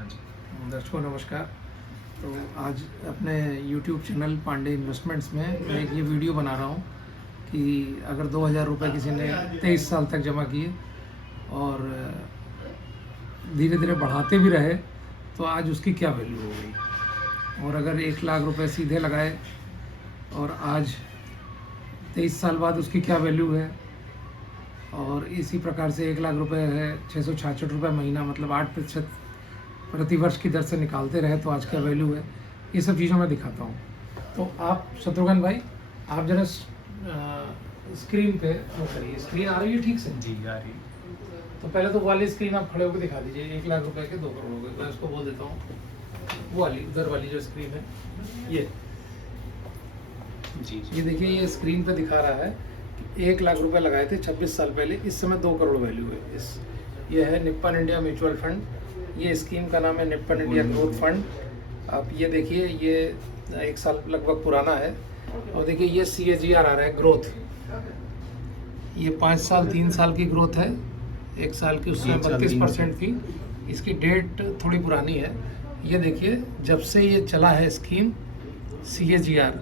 हाँ जी। दर्शकों नमस्कार। तो आज अपने YouTube चैनल पांडे इन्वेस्टमेंट्स में मैं एक ये वीडियो बना रहा हूँ कि अगर 2000 रुपये किसी ने 23 साल तक जमा किए और धीरे धीरे बढ़ाते भी रहे तो आज उसकी क्या वैल्यू हो गई, और अगर 1 लाख रुपए सीधे लगाए और आज 23 साल बाद उसकी क्या वैल्यू है, और इसी प्रकार से 1 लाख रुपए है 666 रुपये महीना, मतलब 8% प्रतिवर्ष की दर से निकालते रहे तो आज क्या वैल्यू है, ये सब चीज़ों में दिखाता हूँ। तो आप शत्रुघ्न भाई, आप जरा स्क्रीन पे वो करिए। स्क्रीन आ रही है ठीक से? जी आ रही। तो पहले तो वो वाली स्क्रीन आप खड़े होकर दिखा दीजिए। 1 लाख रुपए के 2 करोड़ हो गए, मैं उसको बोल देता हूँ। वो वाली उधर वाली जो स्क्रीन है ये जी ये देखिए, ये स्क्रीन पे दिखा रहा है कि 1 लाख रुपए लगाए थे 26 साल पहले, इस समय 2 करोड़ वैल्यू है। इस ये है निप्पन इंडिया म्यूचुअल फंड। ये स्कीम का नाम है निप्पन इंडिया ग्रोथ फंड। आप ये देखिए, ये 1 साल लगभग पुराना है। और देखिए ये CAGR आ रहा है ग्रोथ। ये 5 साल 3 साल की ग्रोथ है। 1 साल की उसमें 32% थी। इसकी डेट थोड़ी पुरानी है। ये देखिए जब से ये चला है स्कीम CAGR,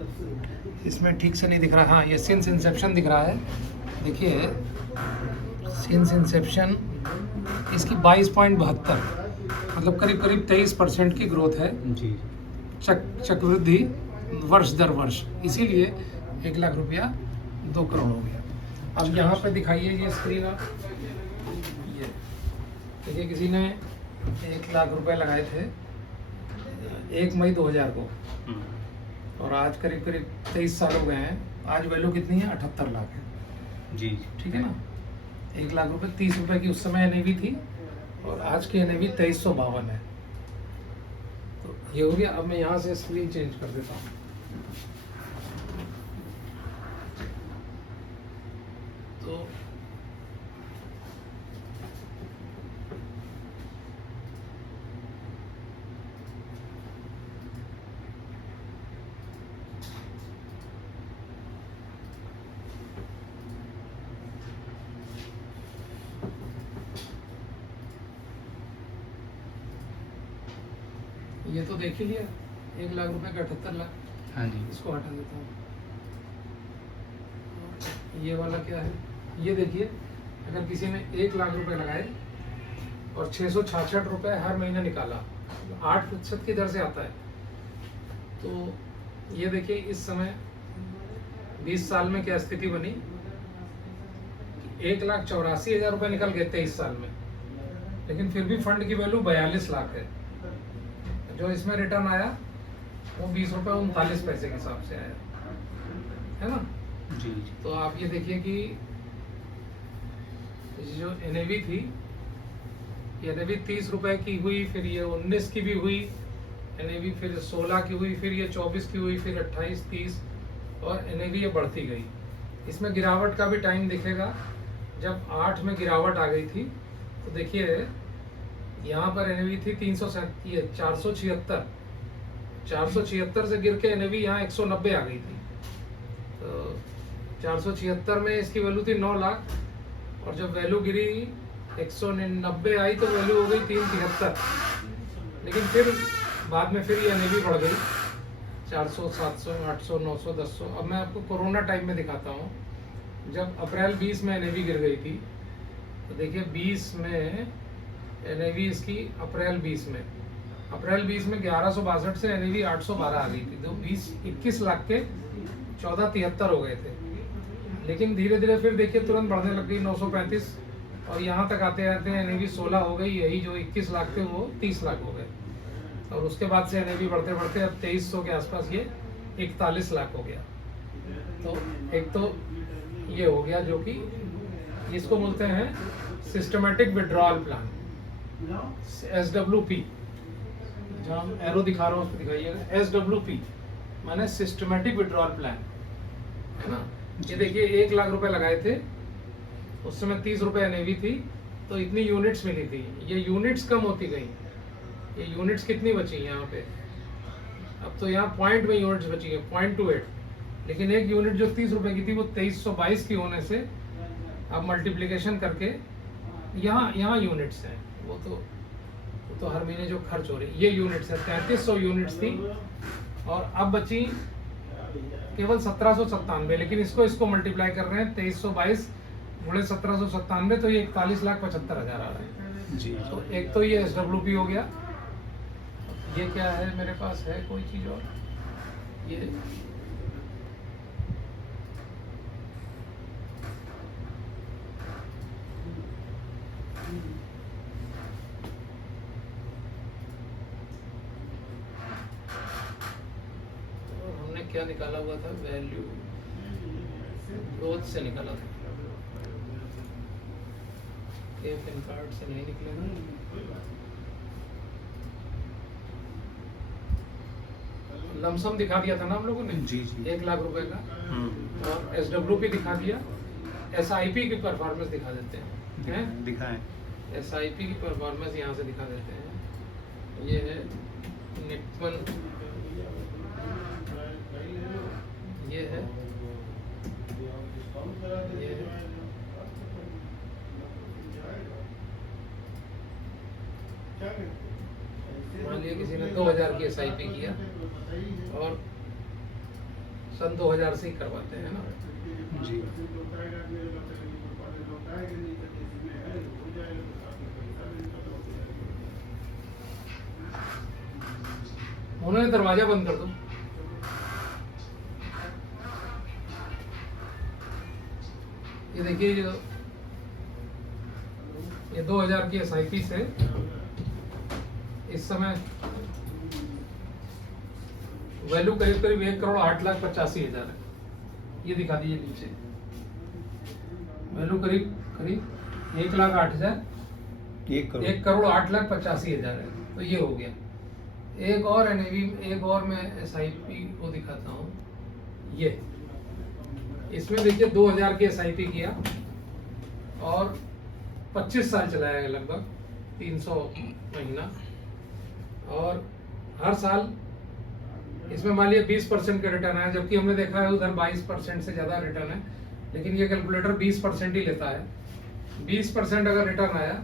इसमें ठीक से नहीं दिख रहा। हाँ, ये सिंस इंसेप्शन दिख रहा है। देखिए सिंस इंसेप्शन इसकी 22.72, मतलब करीब करीब 23% की ग्रोथ है। जी चक्रवृद्धि वर्ष दर वर्ष, इसीलिए 1 लाख रुपया 2 करोड़ हो गया। अब यहाँ पे दिखाइए ये स्क्रीन आप। ये देखिए, किसी ने 1 लाख रुपए लगाए थे 1 मई 2000 को, और आज करीब करीब 23 साल हो गए हैं। आज वैल्यू कितनी है? 78 लाख है। जी ठीक है ना। 1 लाख रुपए 30 रुपए की उस समय NAV थी, और आज की NAV 2352 है। तो ये हो गया। अब मैं यहाँ से स्क्रीन चेंज कर देता हूँ। तो ये तो देख ही लिया, 1 लाख रुपए का 78 लाख। हाँ जी। इसको हटा देता हूँ। ये वाला क्या है? ये देखिए, अगर किसी ने 1 लाख रुपए लगाए और 666 रुपए हर महीने निकाला, 8% की दर से आता है। तो ये देखिए इस समय 20 साल में क्या स्थिति बनी। 1,84,000 रुपए निकल गए 23 साल में, लेकिन फिर भी फंड की वैल्यू 42 लाख है। जो इसमें रिटर्न आया वो 20 रुपये 39 पैसे के हिसाब से आया है ना। जी जी। तो आप ये देखिए कि जो NAV थी, ये NAV 30 रुपए की हुई, फिर ये 19 की भी हुई NAV, फिर 16 की हुई, फिर ये 24 की हुई, फिर 28, 30, और NAV ये बढ़ती गई। इसमें गिरावट का भी टाइम दिखेगा। जब 8 में गिरावट आ गई थी तो देखिए यहाँ पर NAV थी 476, 476 से गिर के NAV यहाँ 190 आ गई थी। तो 476 में इसकी वैल्यू थी 9 लाख, और जब वैल्यू गिरी 190 आई तो वैल्यू हो गई 373। लेकिन फिर बाद में फिर ये NAV बढ़ गई 400, 700, 800, 900, 1000। अब मैं आपको कोरोना टाइम में दिखाता हूँ। जब अप्रैल 20 में NAV गिर गई थी, तो देखिए 20 में NAV इसकी अप्रैल 20 में 1162 से NAV 812 आ गई थी। तो 21 लाख के 1473 हो गए थे। लेकिन धीरे धीरे फिर देखिए तुरंत बढ़ने लग गई 935, और यहाँ तक आते आते NAV 16 हो गई। यही जो 21 लाख थे वो 30 लाख हो गए, और उसके बाद से NAV बढ़ते बढ़ते अब 2300 के आसपास ये 41 लाख हो गया। तो एक तो ये हो गया, जो कि इसको बोलते हैं सिस्टमेटिक विड्रॉल प्लान, SWP। जहाँ हम एरो दिखा रहा हूँ उस पर दिखाइएगा। SWP माने सिस्टमेटिक विड्रॉल प्लान, है ना। ये देखिए 1 लाख रुपए लगाए थे, उस समय 30 रुपए NAV थी, तो इतनी यूनिट्स मिली थी। ये यूनिट्स कम होती गई। ये यूनिट्स कितनी बची यहाँ पे? अब तो यहाँ पॉइंट में यूनिट्स बची है 0.28, लेकिन एक यूनिट जो 30 रुपए की थी वो 2322 की होने से अब मल्टीप्लिकेशन करके यहाँ यूनिट्स हैं। वो तो तो हर महीने जो खर्च हो रही ये यूनिट्स है, 3300 यूनिट्स थी और अब बची केवल 1797, लेकिन इसको मल्टीप्लाई कर रहे हैं 2322 गुणे 1797, तो ये 41,75,000 आ रहा है जी। तो एक तो ये SWP हो गया। ये क्या है मेरे पास है कोई चीज और, ये हमने क्या निकाला हुआ था, वैल्यू ग्रोथ से निकाला था, एफएन कार्ड से नहीं निकलेगा। लमसम दिखा दिया था ना हम लोगों ने, जी जी। 1 लाख रुपए का, और SWP दिखा दिया। SIP की परफॉर्मेंस दिखा देते हैं, दिखाएं। SIP की परफॉर्मेंस यहाँ से दिखा देते हैं। ये है निपन, ये है, ये है, मान लिया किसी ने 2000 की SIP किया और सन 2000 से ही करवाते हैं ना जी। उन्होंने दरवाजा बंद कर दो। ये देखिए ये 2000 की SIP से इस समय वैल्यू करीब करीब 1,08,85,000 है। ये दिखा दीजिए नीचे, वैल्यू करीब करीब 1,08,000, 1,08,85,000 है। तो ये हो गया। एक और NAV, एक और मैं SIP को दिखाता हूँ। ये इसमें देखिए 2000 की SIP किया और 25 साल चलाया है, लगभग 300 महीना, और हर साल इसमें मान लिया 20% का रिटर्न आया, जबकि हमने देखा है उधर 22% से ज़्यादा रिटर्न है, लेकिन ये कैलकुलेटर 20% ही लेता है। 20% अगर रिटर्न आया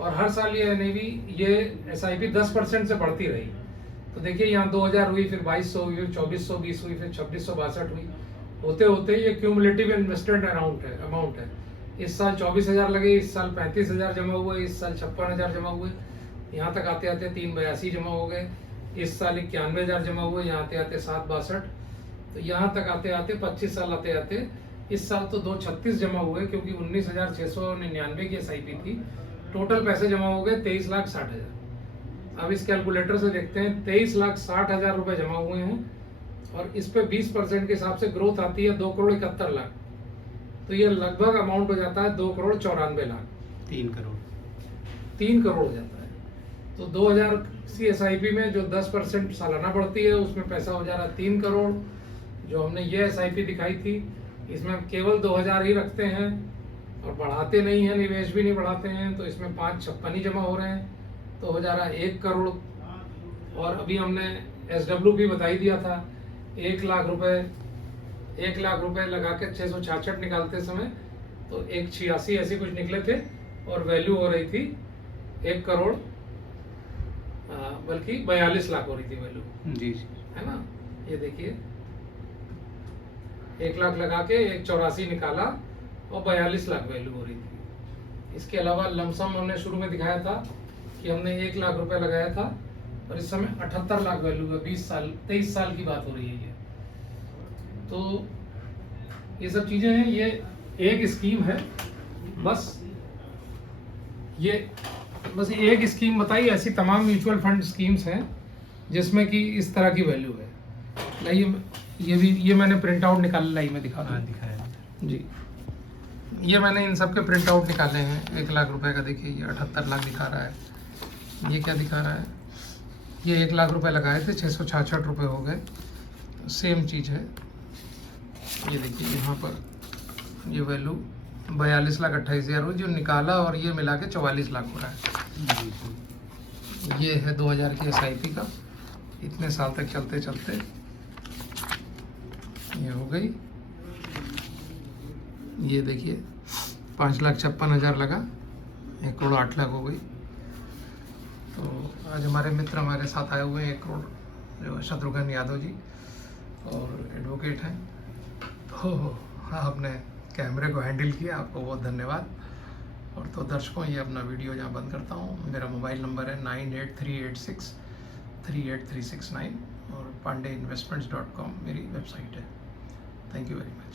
और हर साल ये NAV, ये SIP 10% से बढ़ती रही, तो देखिए यहाँ 2000 हुई, फिर 2200 हुई, फिर 2420 हुई, फिर 2662 हुई, होते होते ये क्यूमुलेटिव इन्वेस्टमेंट अमाउंट है। इस साल 24,000 लगे, इस साल 35,000 जमा हुए, इस साल 56,000 जमा हुए, यहाँ तक आते आते 382 जमा हो गए, इस साल 91,000 जमा हुए, यहाँ आते आते 762, तो यहाँ तक आते आते 25 साल आते आते इस साल तो 236 जमा हुए, क्योंकि 19,699 की SIP थी। टोटल पैसे जमा हो गए 23,60,000। अब इस कैलकुलेटर से देखते हैं, 23,60,000 रुपए जमा हुए हैं और इस पे 20% के हिसाब से ग्रोथ आती है 2,71,00,000, तो ये लगभग अमाउंट हो जाता है 2,94,00,000, 3 करोड़ हो जाता है। तो 2000 की SIP में जो 10% सालाना बढ़ती है, उसमें पैसा हो जा रहा है 3 करोड़। जो हमने ये SIP दिखाई थी, इसमें हम केवल 2000 ही रखते हैं और बढ़ाते नहीं हैं, निवेश भी नहीं बढ़ाते हैं, तो इसमें 556 ही जमा हो रहे हैं, तो हो जा रहा है 1 करोड़। और अभी हमने SWP बता ही दिया था, 1 लाख रुपए लगा के 666 निकालते समय तो 186 ऐसे कुछ निकले थे, और वैल्यू हो रही थी 1 करोड़, बल्कि 42 लाख हो रही थी वैल्यू, जी, है ना। ये देखिए 1 लाख लगा के 184 निकाला और 42 लाख वैल्यू हो रही थी। इसके अलावा लमसम हमने शुरू में दिखाया था कि हमने 1 लाख रुपए लगाया था और इस समय 78 लाख वैल्यू है। 23 साल की बात हो रही है ये। तो ये सब चीजें हैं, ये एक स्कीम है, बस एक स्कीम बताई। ऐसी तमाम म्यूचुअल फंड स्कीम्स हैं जिसमें कि इस तरह की वैल्यू है। लाइए ये मैंने प्रिंट आउट निकाला, लाइए मैं दिखाया जी। ये मैंने इन सब के प्रिंट आउट निकाले हैं। 1 लाख रुपए का देखिए, ये 78 लाख दिखा रहा है। ये क्या दिखा रहा है, ये 1 लाख रुपए लगाए थे, 666 रुपये हो गए, सेम चीज़ है। ये देखिए यहाँ पर ये वैल्यू 42,28,000 हुई जो निकाला, और ये मिला के 44 लाख हो रहा है। ये है 2000 की SIP का, इतने साल तक चलते चलते ये हो गई। ये देखिए 5,56,000 लगा, 1,08,00,000 हो गई। तो आज हमारे मित्र हमारे साथ आए हुए हैं 1 करोड़, जो शत्रुघ्न यादव जी और एडवोकेट हैं। तो आपने कैमरे को हैंडल किया, आपको बहुत धन्यवाद। और तो दर्शकों, ये अपना वीडियो यहाँ बंद करता हूँ। मेरा मोबाइल नंबर है 9838638369 और pandeyinvestments.com मेरी वेबसाइट है। Thank you very much.